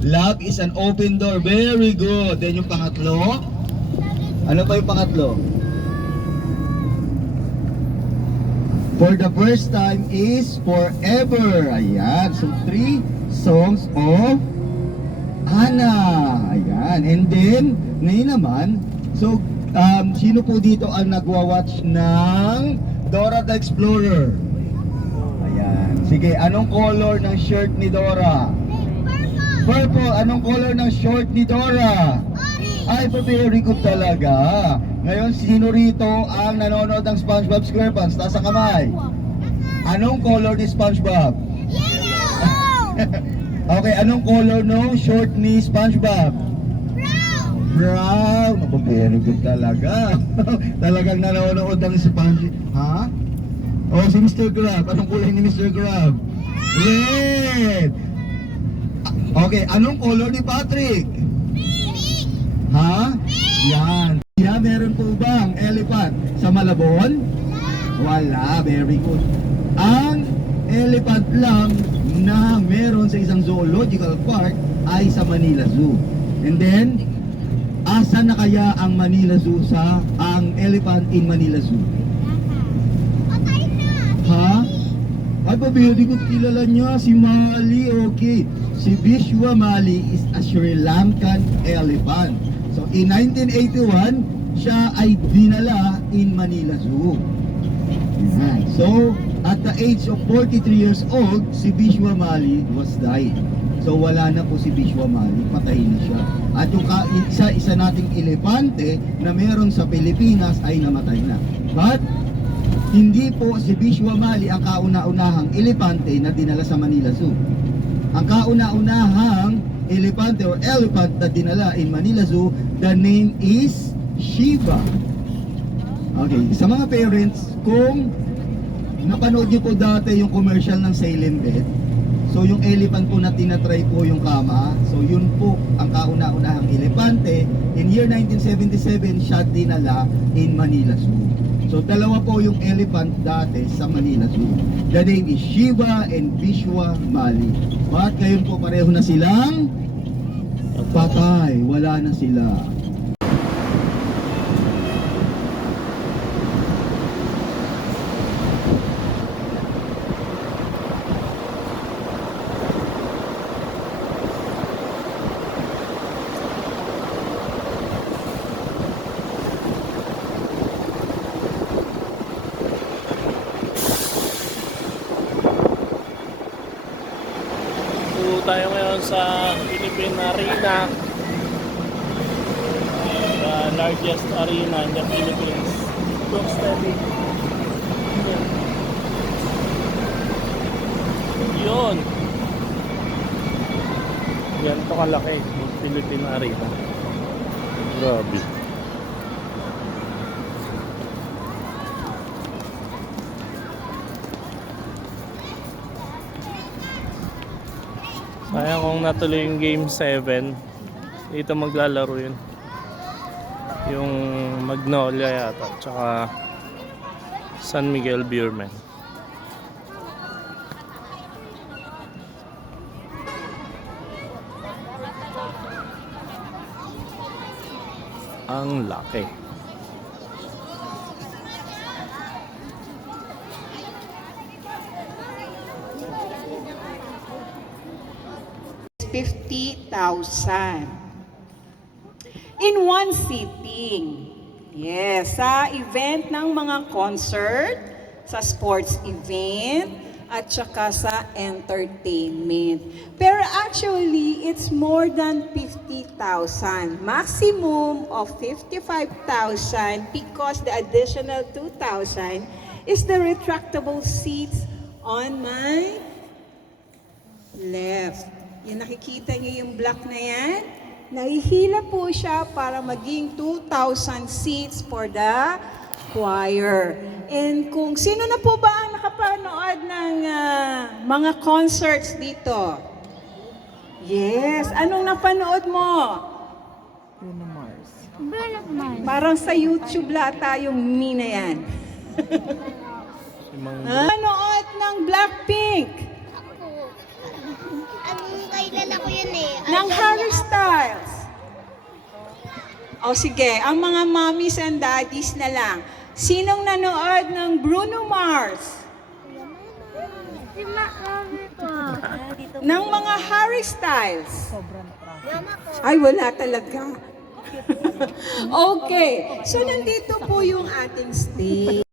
Love is an open door. Very good. Then yung pangatlo? Ano pa yung pangatlo? For the first time is forever. Ayan. So, 3 songs of Hana. Ayan. And then, ngayon naman, so, sino po dito ang nagwa-watch ng Dora the Explorer? Ayan. Sige, anong color ng shirt ni Dora? Purple. Anong color ng short ni Dora? Ay, very good talaga. Ngayon, sino rito ang nanonood ng SpongeBob SquarePants? Taas ang kamay. Anong color ni SpongeBob? Okay, anong color no short ni SpongeBob? Brown. Oh, very good talaga. Talagang nanonood ng SpongeBob. Ha? Oh, si Mr. Crab. Anong kulay ni Mr. Crab? Red. Okay, anong color ni Patrick? Ha? Yan. Yeah, meron po bang elephant sa Malabon? Wala. Very good. Ang elephant lang na meron sa isang zoological park ay sa Manila Zoo. And then, asa na kaya ang Manila Zoo ang elephant in Manila Zoo? Ha? Ay, hindi ko kilala niya. Si Mali, okay. Si Vishwa Mali is a Sri Lankan elephant. So, in 1981, siya ay dinala in Manila Zoo. So, at the age of 43 years old, si Vishwa Mali was died. So, wala na po si Vishwa Mali, patay na siya. At yung isa nating elepante na meron sa Pilipinas ay namatay na. But, hindi po si Vishwa Mali ang kauna-unahang elepante na dinala sa Manila Zoo. Ang kauna-unahang elepante or elephant na dinala in Manila Zoo, the name is Shiva. Okay, sa mga parents, kung napanood niyo po dati yung commercial ng Salem Bed, so yung elephant po na tinatry po yung kama, so yun po ang kauna-unahang elepante. In year 1977, siya dinala in Manila Zoo. So dalawa po yung elephant dati sa Manila Zoo. The name is Shiva and Vishwa Mali. But ngayon po pareho na silang patay. Wala na sila. Tayo ngayon sa Philippine Arena, the largest arena in the Philippines. Look steady. Yun. Yan to kalaki yung Philippine Arena. Grabe. Sayang kung natuloy yung Game 7. Dito maglalaro yun. Yung Magnolia yata. Tsaka San Miguel Beerman. Ang laki. $50,000 in one sitting. Yes, sa event ng mga concert, sa sports event, at saka sa entertainment. Pero actually, it's more than 50,000. Maximum of 55,000 because the additional 2,000 is the retractable seats on my left. Yung nakikita niyo yung block na yan, nahihila po siya para maging 2,000 seats for the choir. And kung sino na po ba ang nakapanood ng mga concerts dito? Yes, anong napanood mo? Bruno Mars. Parang sa YouTube lata yung Mina yan. Nanood ng Blackpink. Ang kailan ako ng Harry Styles. O sige, ang mga mommies and daddies na lang. Sinong nanood ng Bruno Mars? Si Mami po. Ng mga Harry Styles? Sobrang traffic. Mama po. Ay, wala talaga. Okay. So, nandito po yung ating stage.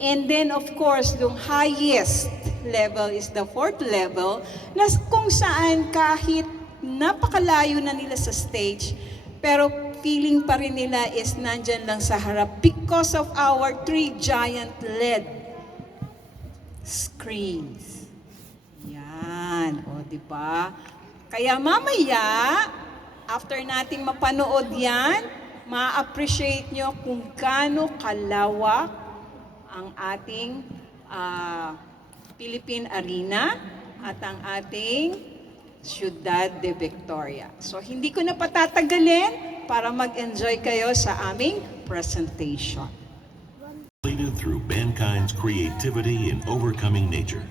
And then, of course, yung highest level is the fourth level na kung saan kahit napakalayo na nila sa stage, pero feeling pa rin nila is nandyan lang sa harap because of our 3 giant LED screens. Yan. O, di ba? Kaya mamaya, after nating mapanood yan, ma-appreciate nyo kung gaano kalawak ang ating Philippine Arena at ang ating Ciudad de Victoria. So, hindi ko na patatagalin para mag-enjoy kayo sa aming presentation. Completed through mankind's creativity in overcoming nature.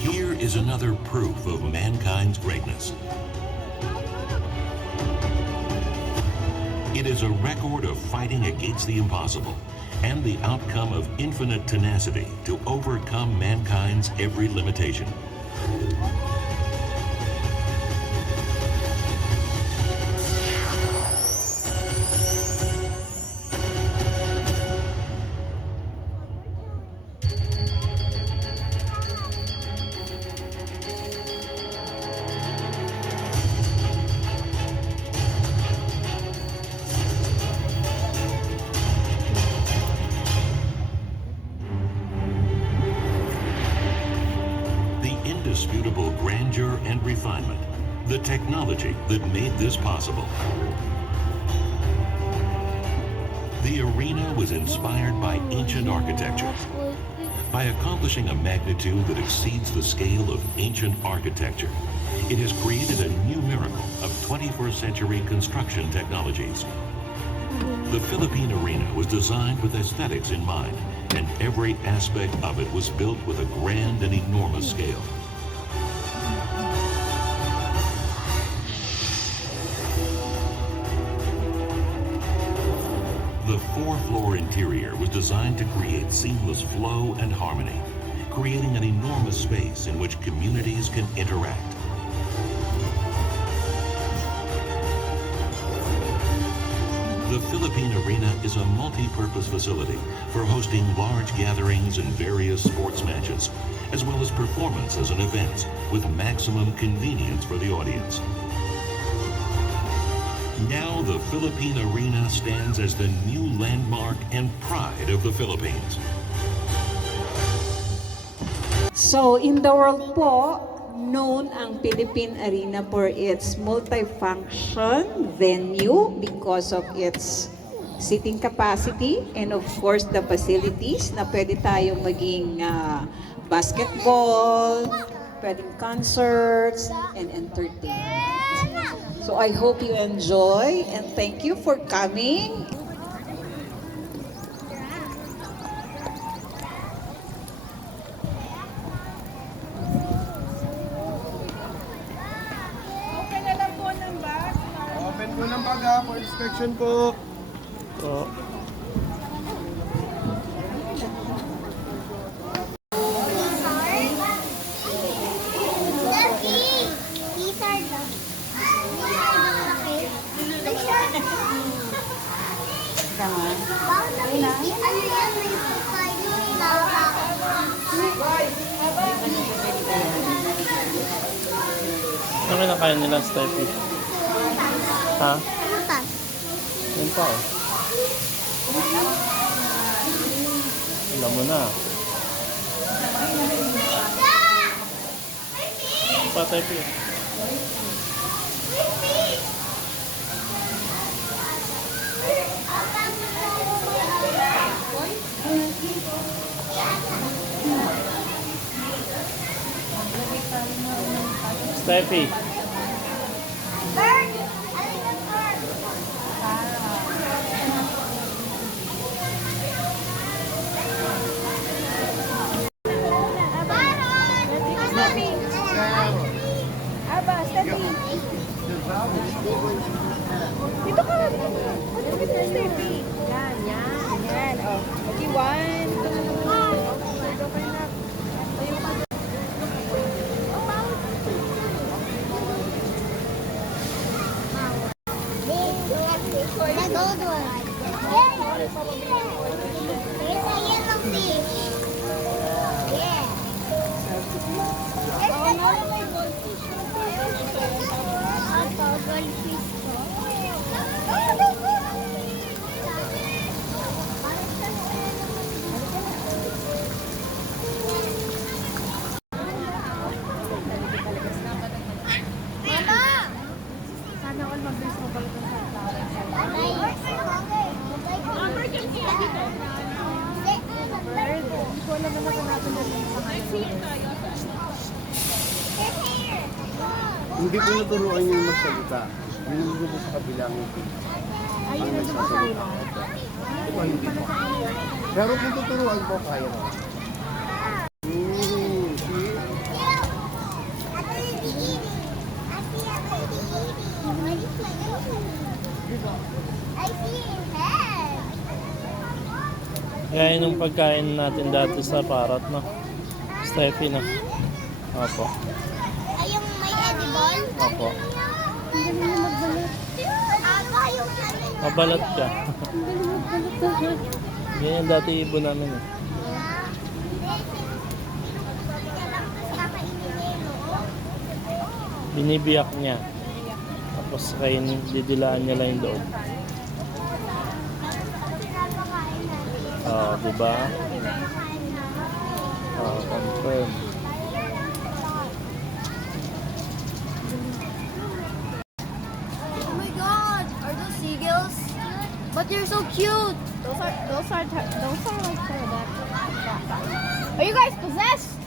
Here is another proof of mankind's greatness. It is a record of fighting against the impossible and the outcome of infinite tenacity to overcome mankind's every limitation. The indisputable grandeur and refinement, the technology that made this possible. The arena was inspired by ancient architecture. By accomplishing a magnitude that exceeds the scale of ancient architecture, it has created a new miracle of 21st century construction technologies. The Philippine Arena was designed with aesthetics in mind, and every aspect of it was built with a grand and enormous scale. The 4-floor interior was designed to create seamless flow and harmony, creating an enormous space in which communities can interact. The Philippine Arena is a multi-purpose facility for hosting large gatherings and various sports matches, as well as performances and events with maximum convenience for the audience. Now the Philippine Arena stands as the new landmark and pride of the Philippines. So, in the world po, known ang Philippine Arena for its multifunction venue because of its seating capacity and of course the facilities na pwede tayong maging basketball, pwedeng concerts, and entertainment. So I hope you enjoy and thank you for coming. Open po ng baga for inspection po. So, ano kinakain nila sa Taipei? Ha? Yan pa oh. Alam mo na. Pa Taipei. Steffi. There's a yellow fish. Yeah. There's another goldfish. Goldfish. Hindi ko naturuan yung magsalita. Binigyan ko sa kabilang ngipin. Ang nagsasalita. Ito hindi ko. Pero kung tuturuan ko, kaya mo. See? I see his head. Kaya yun ang pagkain natin dati sa Parat, no? Steffi, no? Opo. Ay, yung may edible? Opo. Ang galing mo magbalat. Aba, yung Mabalat ka. Ang galing mo magbalat. Yan yung dati ibon namin, eh. Binibiyak niya. Tapos kain, didilaan niya lang yung loob. Diba? Confirm. Oh my god, are those seagulls? But they're so cute. Those are like that. Are you guys possessed?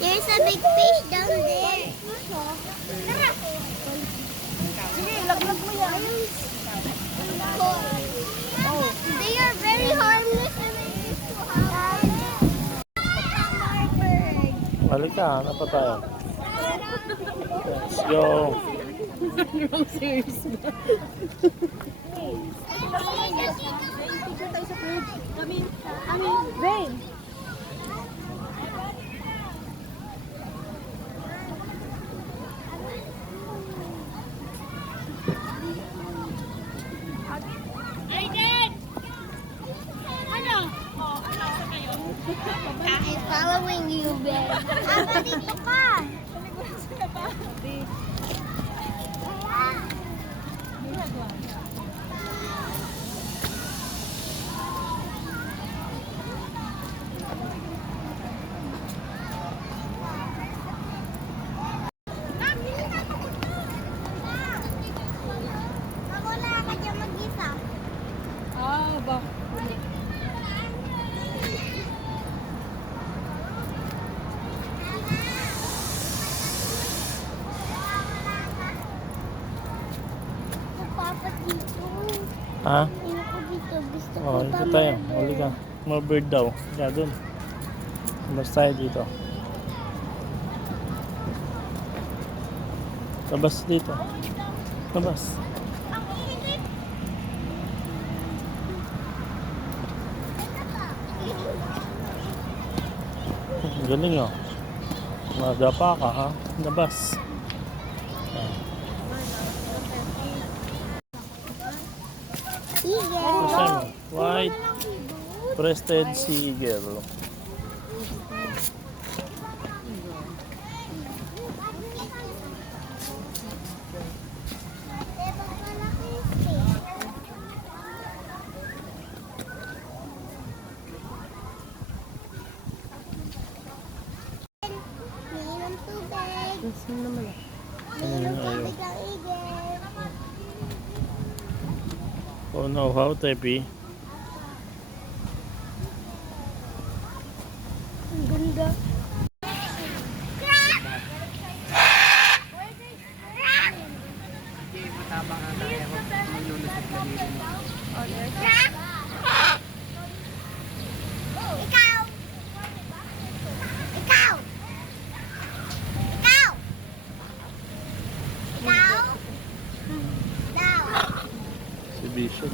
There's a big fish down there. Sige, laglag mo yan. Oh, they are very harmless and they used to have. Balik ka, ano pa tayo? Let's go. Wrong series. Rain. I'm following you, babe. Aba, dito ka. Wala ka dyan mag-isa. Ba? Papa dito. Ha? Ayoko dito. Gusto ko Oh, ito tayo. Huli ka. More bird daw. Kaya dun. Labas tayo dito. Labas dito. Labas. Galing, oh. Madapa ka, ha? Labas. Ito siya, no? White breasted seagull. Minum tubig. Ayun. Tubig lang, Igel. Oh no, how Tepi? Ang ganda. Ikaw! Ikaw! Ikaw! Ikaw! Daw! Si Bishop.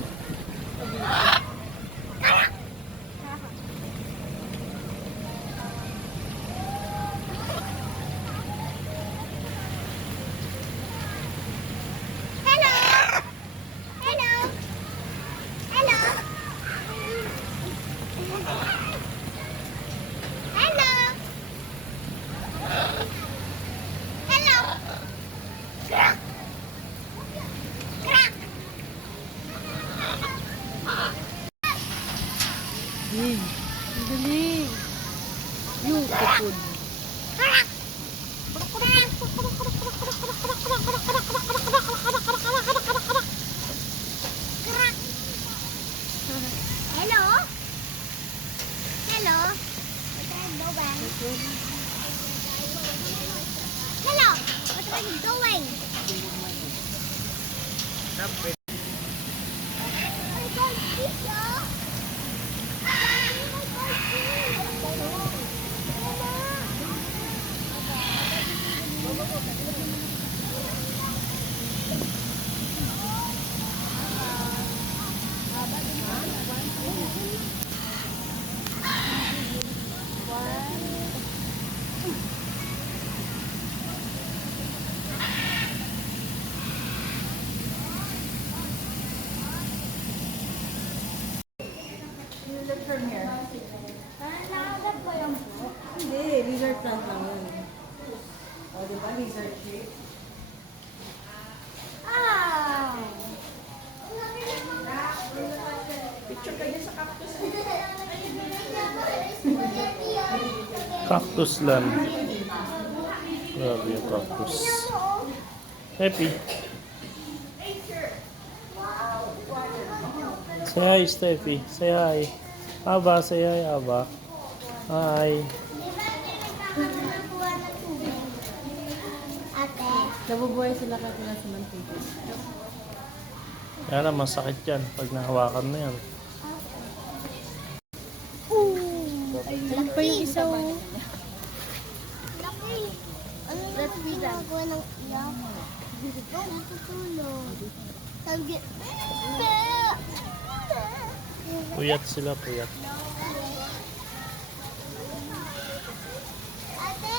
It's going. Hindi, lizard plant lang yun. O, di ba? Lizard shape. Picture kayo sa cactus. Cactus land. Grabe yung cactus. Happy. Say hi, Steffi. Say hi. Aba, say hi, Aba. Hi. Ate. Nabubuhay sila kasi sila sa mantika. Yan na, masakit yan pag nahawakan mo yan. Laki pa yung isa. Laki. Ano yung ginagawa ng iyak? Natutulog. Sabi, Puyat sila, puyat. ate.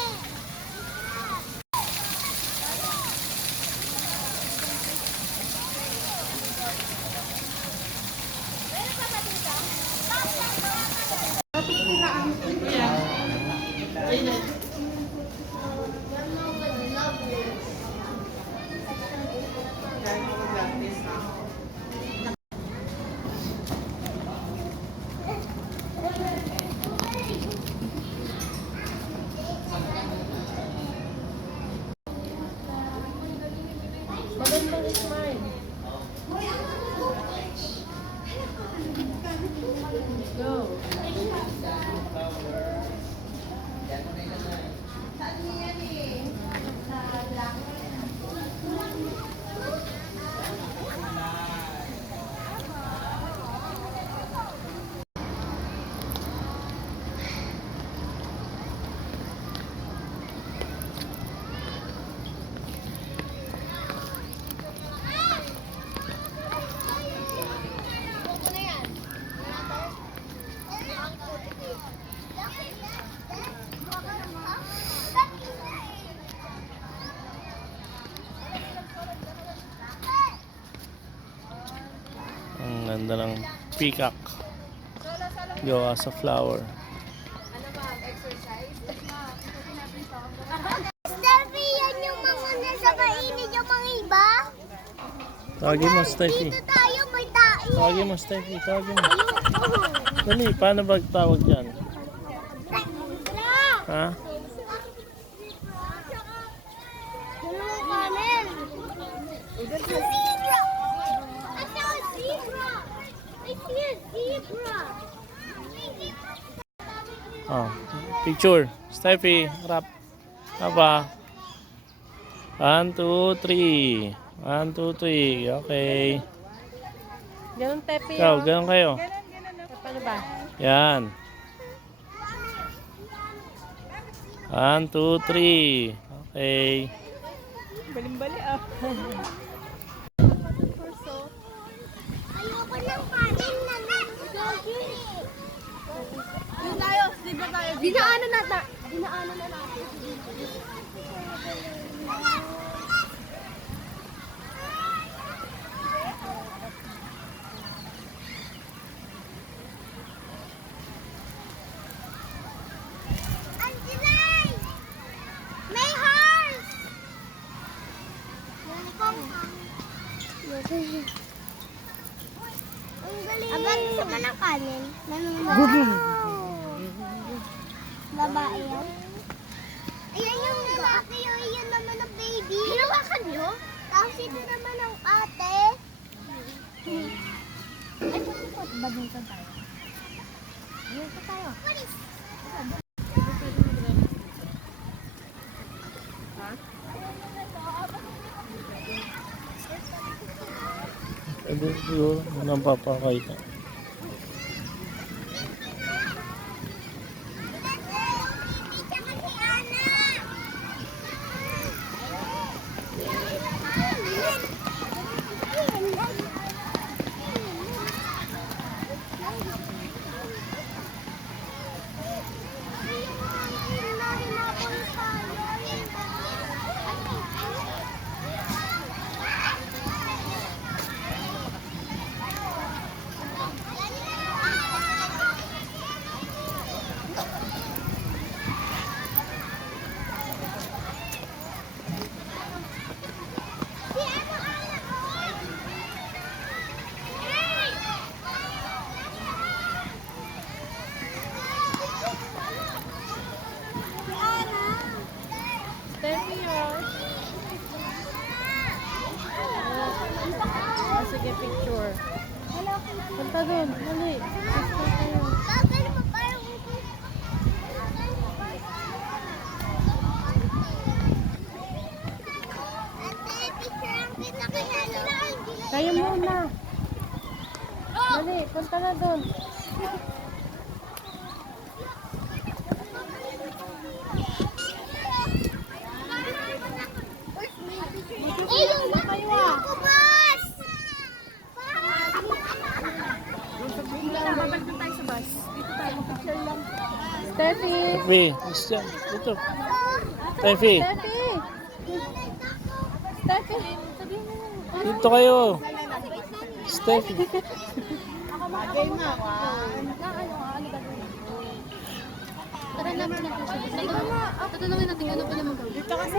Ang ganda ng peacock. Gawa sa flower. Steffi, yan yung mga nasa mainit yung mga iba. Tawagin mo, Steffi. Dito tayo, may tayo. Tawagin mo, Steffi. Tawagin mo. Dali, paano ba tawag dyan? Ha? Dalawang kanin. Sa zebra. I saw a zebra. I see a zebra. Oh, picture. Steffi, rap. Apa? 1, 2, 3. 1, 2, 3. Okay. Ganun, Tepi. Ikaw, ganun kayo. Paano ba? Yan. 1, 2, 3. Okay. Baling-bali ah. Ayoko ng kanin na na. Yung tayo, zebra tayo. Dinaanan na natin. Angelay! May horse! Ang galing. Abang gusto ka ng kanin? Babae yan? Ayan yung lalaki yun. Ayan naman ang baby. Hinawakan nyo? Tapos ito naman ang ate. Ay, badminton tayo. Badminton tayo. Hindi siguro. Anong papakita? Sige, picture. Punta doon. Dali. Kayo muna. Dali, punta na doon. Steffi! Steffi, isa. Dito. Steffi, Steffi! Steffi! Sabihin mo yun. dito kayo. Steffi. Tara na, tatanungin natin ano pa naman gawin. Dito kasi.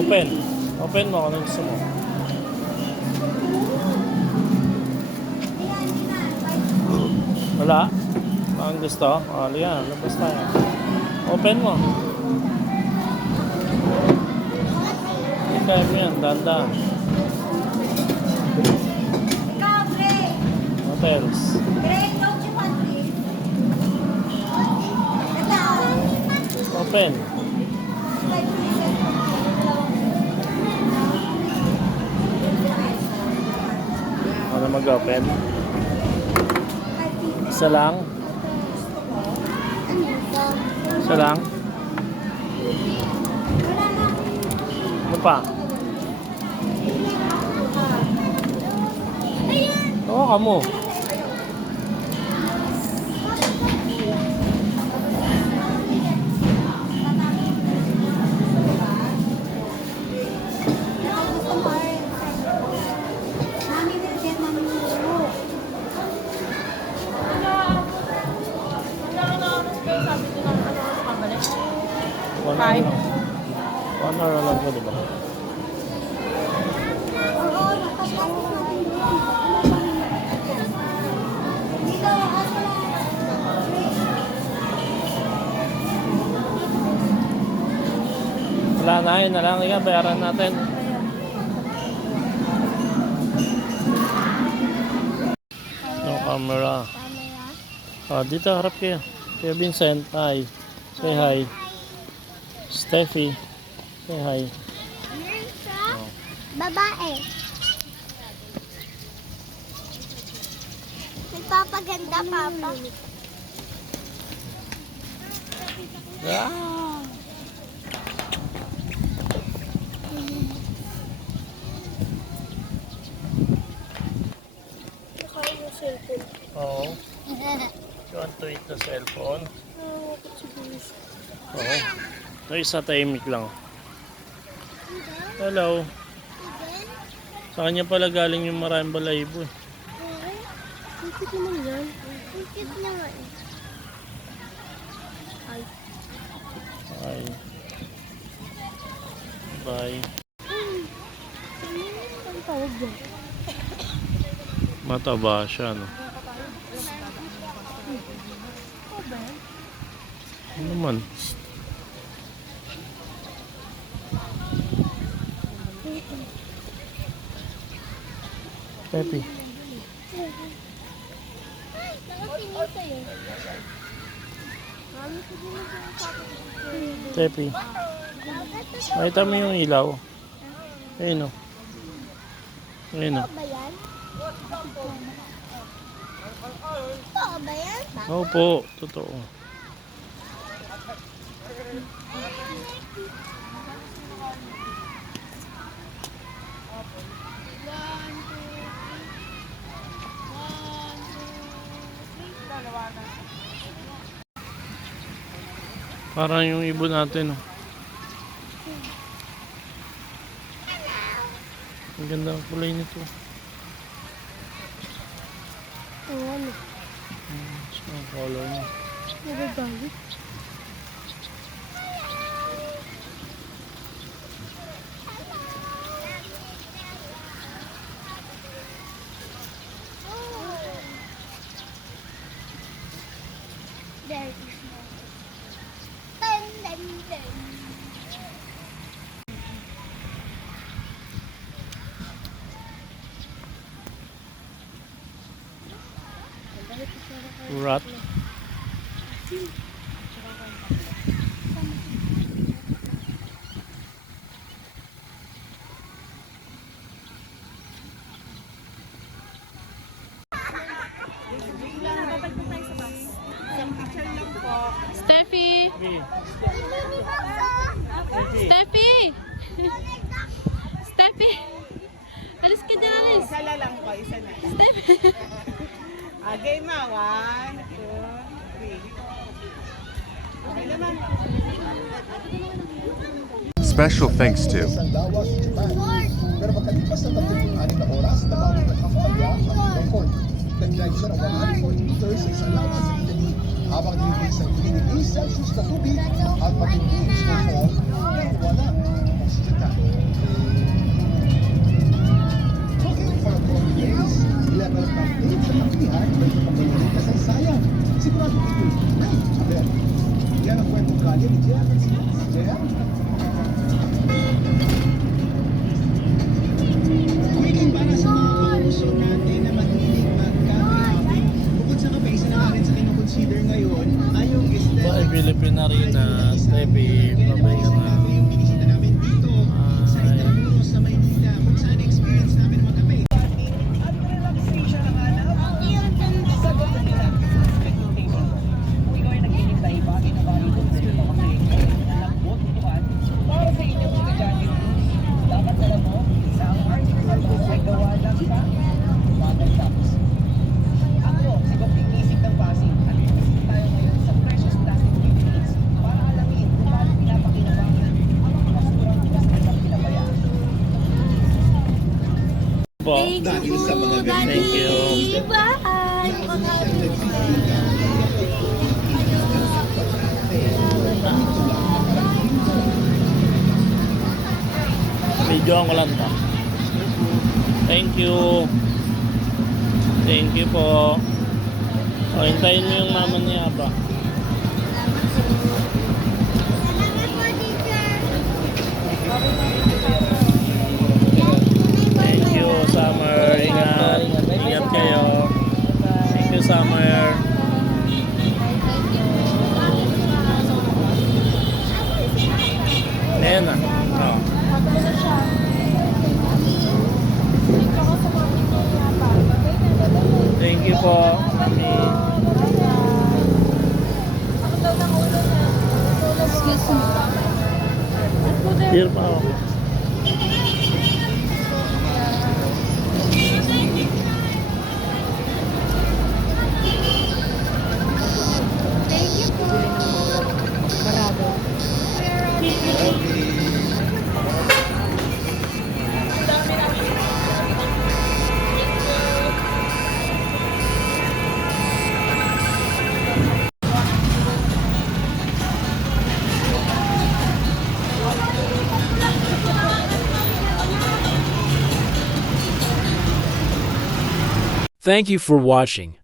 Open. Open mo kung ano gusto mo. Wala? Ang gusto? O, yan. Labas tayo. Open mo. Hindi kaya mo yan. Dahan-dahan. Hotels. Open. Ano mag-open? Isa lang? Isa lang? Ano pa? Oo ka mo. Five. 1 hour lang po, di ba? Wala na, yun na lang. Ika, bayaran natin. No camera. Dito harap kayo. Kuya Vincent, hi. Say hi. Steffi, say hi. Babae. Nagpapaganda, Papa. Ah! Oo. You want to eat the cellphone? Oo. Ito isa tahimik lang. Hello. Sa kanya pala galing yung maraming balahibo eh. Ang cute naman yan. Ang cute naman. Bye. Bye. Ang tawag dyan. Mataba siya, no? Ano naman? Pepe. Tinita yun. Mami, sige mo yung sabi. Tepi. Makita mo yung ilaw. Ayun o. Ayun o. Ba yan? Totoo ba yan? Opo, totoo. Parang yung ibon natin, oh. Ang ganda ng kulay nito. Ano? Ang color niya. Nagagalit. There is no. Dun, dun, dun. Rat. Steffi! Hey. Steffi! Steffi! Alis ka dyan, alis! Isa lang po, isa na. Steffi! Game na. 1, 2, 3. Okay naman. Special thanks to Pero pagkalipas ng 36 na oras, namawag ng kampanya ang record. Nag-drive siya ng 140 meters sa isang lawas sa Italy habang nilibig sa 3 degrees Celsius na tubig at matinding snowfall pero wala oxygen tank. Looking for a broken days, level of campaign sa kapihan ay pagpapalitin kasaysayan. Sigurado ito, ay, aber. Yan ang kwentong kalye ni Jeff at si Jeff. Weekend para sa mga kauso natin na mahilig magkape. Bukod sa kape, isa na natin sa kinoconsider ngayon ay yung Bye, Philippine Arena. Steffi, babay ka na. Yung binisita namin dito sa Intramuros sa Maynila kung saan experience namin magkape. At relaxation ang hanap. Sagot na nila. Kung ikaw ay naghihintay, bagay na bagay kung sino pa makinig. Lambot tutuan para sa inyong sinadyanin. Dapat alam mo, sa ang article ay gawa lang sa bagay tapos. Ako, si Dr. Isip ng Pasig. At inisip tayo ngayon sa precious plastic techniques para alamin kung paano pinapakinabangan ang mga basurang plastic at pinabayaan. Po. Dahil sa mga ganito. Thank you. Videoan ko lang to. Thank you. Thank you po. O, hintayin mo yung mama niya ba? Thank you, Summer. Ingat. Ingat kayo. Thank you, Summer. Ayan na. Oh. Thank you po, Mami. Here pa ako. Thank you for watching.